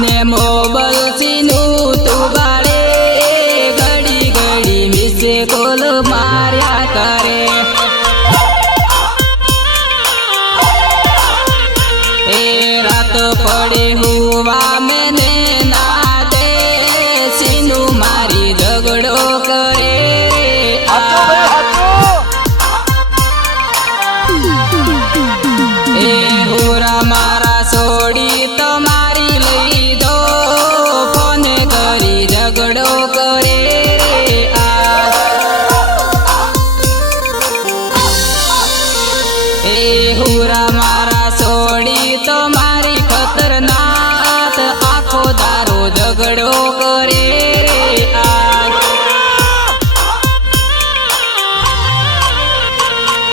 ને મોબલ સીનું તું ગાળે ઘડી ઘડી મિસે કોલ માર્યા કરે એ રાત પડે હુવા મેને ના દે સીનું મારી ઝઘડો કરે એ હોરા મારા સોડી તમારી લઈ દો ફોન કરી ઝઘડો કરે એ હોરા મારા સોડી તમારી ખતરનાક આખો દારો ઝઘડો કરે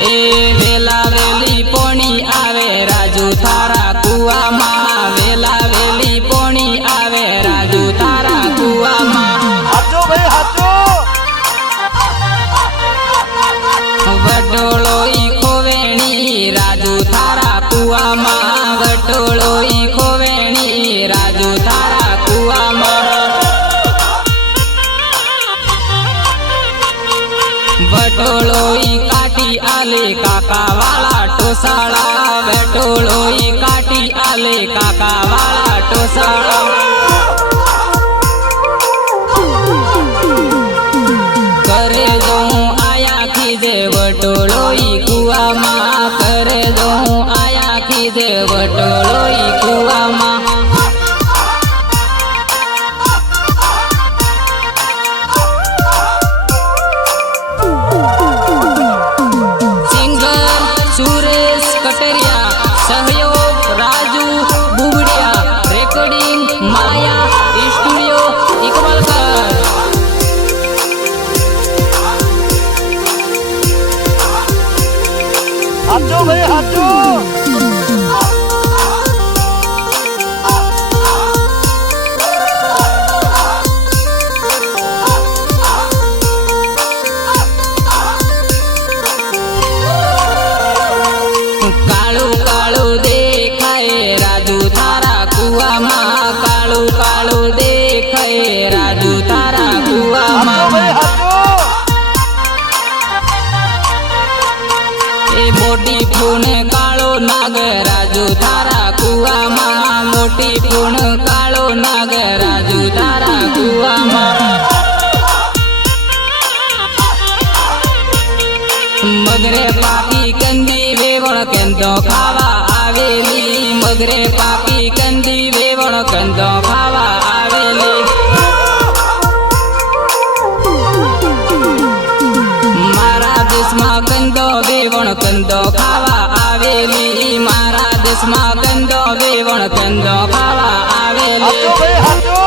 એ વેલા વેલી પોણી આવે રાજુ તારા કુવામાં વેલા વેલી પોણી આવે રાજુ તારા કુવામાં હાચો ભાઈ હાચો વટોળો ઈ ખોવેણી રાજુ તારા કુવામાં વટોળો ઈ ખોવેણી રાજુ તારા કુવામાં વટોળો ઈ કાટી આલે કાકા વાળા ટોસાળા વટોળો ઈ કાટી આલે કાકા વાળા ટોસાળા કરે જો હું આયા ખીજે વટોળો ઈ કુવામાં કરે જો હું આયા ખીજે વટોળો ઈ કુવામાં सुरेश कटरिया सहयोग राजू बुबड़िया रेकॉर्डिंग माया स्टूडियो इकबालकर हाचो भाई हाचो કાળું કાળું દેખાય રાજુ તારા કુવામાં કાળું કાળું દેખાય રાજુ તારા हाचो કુવામાં भाई हाचो એ મોટી ફૂણ કાળો નાગ રાજુ તારા કુવામાં મોટી ફૂણ કાળો નાગ રાજુ તારા કુવામાં મગરે પાકી કંદી વેવણ કેંદો ખાવા આવેલી મગરે પાકી કંદી વેવણ કેંદો ખાવા આવેલી મારા દેશમાં કંદો વેવણ કંદો ખાવા આવેલી મારા દેશમાં કંદો વેવણ કંદો ખાવા આવેલી हाचो भाई हाचो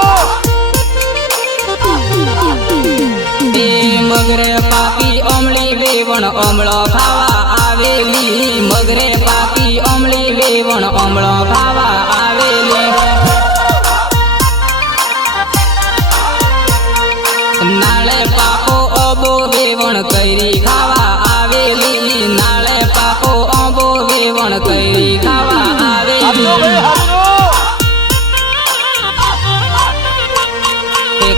એ મગરે પાકી ઓમળી વેવણ ઓમળો ખાવા આવેલી મગરે પાકી ઓમળી વેવણ ઓમળો ખાવા આવેલી નાળે પાકો ઓબો વેવણ કરી ખાવા આવેલી નાળે પાકો ઓબો વેવણ કરી ખાવા हाचो આવેલી भाई हाचो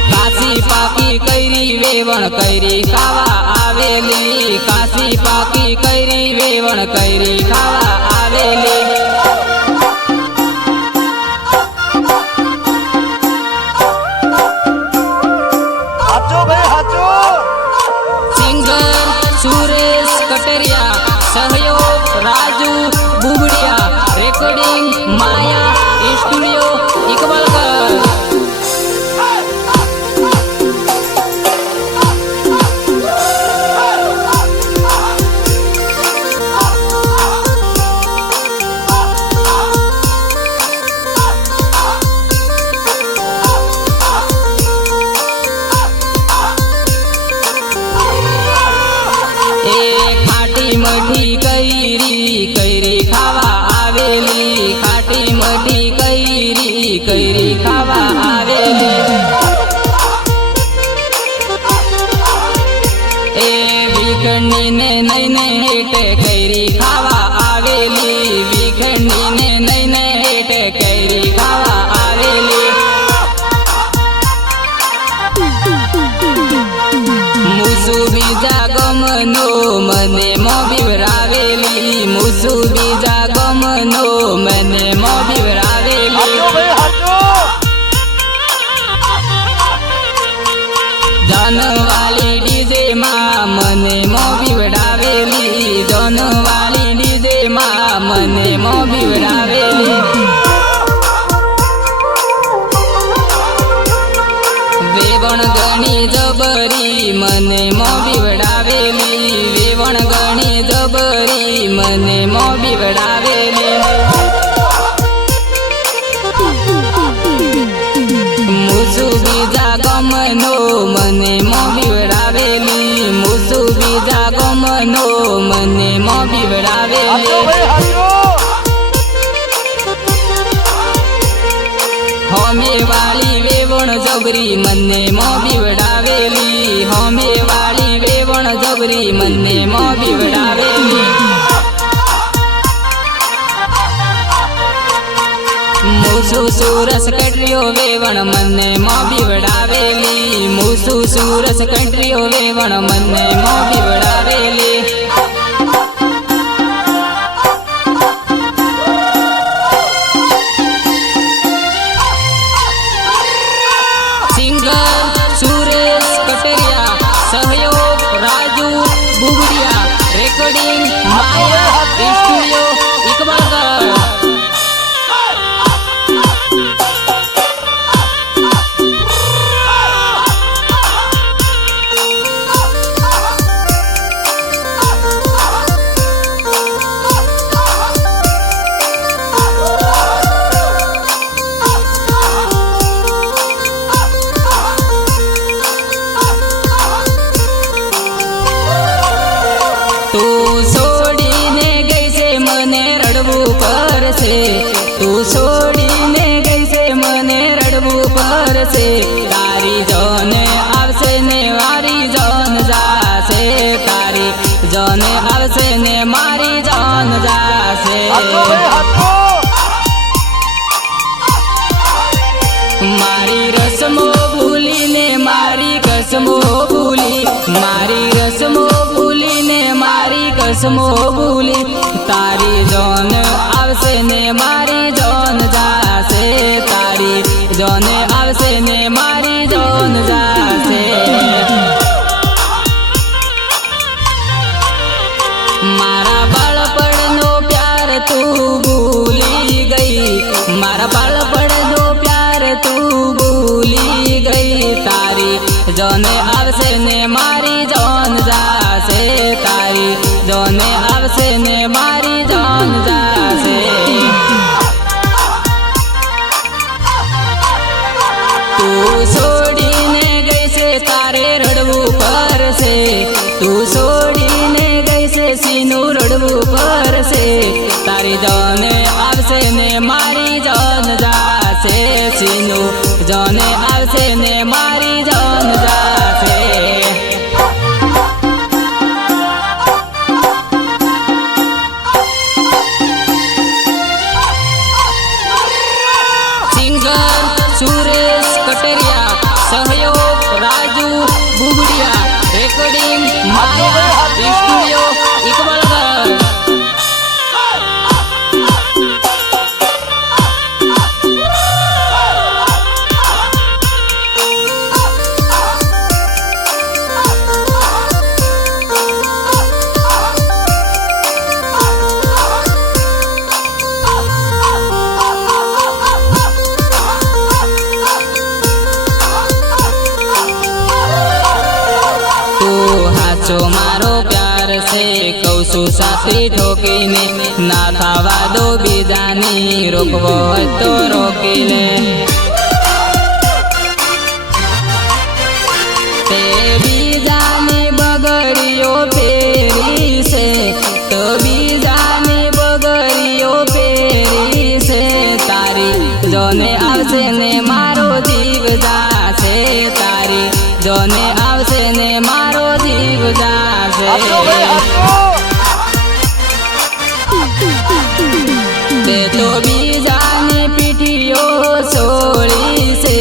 કાશી પાકી કૈરી વેવણ કૈરી ખાવા આવેલી કાશી પાકી કૈરી વેવણ કૈરી ખાવા આવેલી हाचो भाई हाचो સિંગર સુરેશ કટરિયા સહયોગ રાજુ બુબડિયા રેકોર્ડિંગ માયા સ્ટુડિયો ઇકબાલકર ખાટી મઠી કૈરી કૈરી ખાવા આવેલી ખાટી મઠી કૈરી કૈરી ખાવા આવેલી એ વિખંડી ને નઈને હેઠે કૈરી ખાવા આવેલી વિખંડી ને નઈને હેઠે કૈરી ખાવા આવેલી મને મો બીવરાવેલી મૂસુ બીજા ગમનો મને મો બીવરાવેલી હાચો ભાઈ હાચો જનવાલી ડીજે માં મને મો બીવડાવેલી જનવાલી ડીજે માં મને મો બીવડાવેલી વેવણ ગણી જબરી મને મો બીવડાવેલી વેવણ ગણી જબરી મને મો બીવડાવેલી મૂસુ બીજા ગમનો મને મો બીવડાવેલી મૂસુ બીજા ગમનો મને મો હાચો બીવડાવેલી ભાઈ હાચો હોમે વાળી વેવણ જબરી મને મો બીવડાવેલી હોમે વાળી વેવણ જબરી મને મો બીવડાવેલી મૂસુ સુરસ કટરીઓ વેવણ મને મો બીવડાવેલી મૂસુ સુરસ કટરીઓ વેવણ મને મો બીવડાવેલી સિંગર સુરેશ કટરિયા સહયોગ રાજુ બુગડિયા રેકોર્ડિંગ માયા સ્ટુડિયો ઇકબાલગઢ તું છોડીને ગઈ છે મને રડવું પડશે તું છોડીને ગઈ છે મને રડવું પડશે તારી જન આવશે ને મારી જન જાશે તારી જન આવશે ને મારી જન જાશે હાચો ભાઈ હાચો મારી રસમો ભૂલીને મારી કસમો ભૂલી મારી રસમો ભૂલીને મારી કસમો ભૂલી તારી જન આવશે ને મારી જન જાશે તારી જન આવશે ને મારી જન જાશે મારા બાળપણનો પ્યાર તું ભૂલી ગઈ મારા બાળપણનો પ્યાર તું ભૂલી ગઈ તારી જન આવશે ને મારી જન જાશે તારી જન આવશે ને મારી જન જાશે તું છોડીને ગઈ છે તારે રડવું પડશે તું છોડીને ગઈ છે સીનું રડવું પડશે તારી જન આવશે ને મારી જન જાશે સીનું જન આવશે ને મારી જન જાશે સિંગર સુરેશ કટરિયા સહયોગ રાજુ બુગડિયા રેકોર્ડિંગ માયા સ્ટુડિયો ઇકબાલગઢ સાચો મારો પ્યાર છે કહું છું સાથી ઠોકીને ના થવા દો બીજાની રોકવો હોય તો રોકી લે તે બીજાની બગડીઓ ફેરી છે તો બીજાની બગડીઓ ફેરી છે તારી જોને આવશે ને મારો જીવ જાશે તારી જોને આવશે ને મારો જીવ જાશે હાચો ભાઈ હાચો તે તો બીજાની પીઠીઓ છોડી છે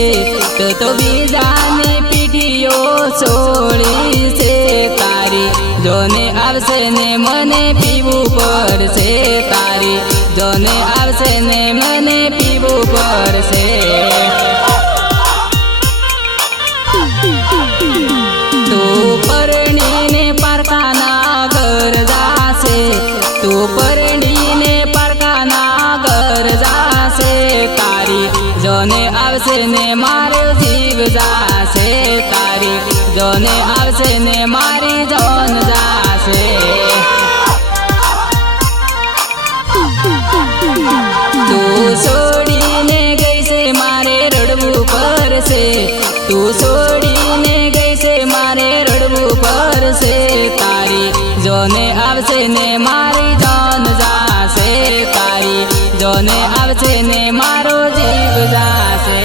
તે તો બીજાની પીઠીઓ છોડી છે તારી જોને આવશે આવશે ને મને પીવું પડશે, તારી જોને આવશે ને મને પીવું પડશે. તું પરણીને પારકાના ઘર જાશે, તું પરણીને પારકાના ઘર જાશે, તારી જોને આવશે ને મારો જીવ જાશે, તારી જોને આવશે ને મારી જોન જાશે. તું છોડીને ગઈ છે મારે રડવું પડશે, તું છોડીને ગઈ છે મારે રડવું પડશે, તારી જોને આવશે ને મારી જાન જાશે, તારી જોને આવશે ને મારો જીવ જાશે.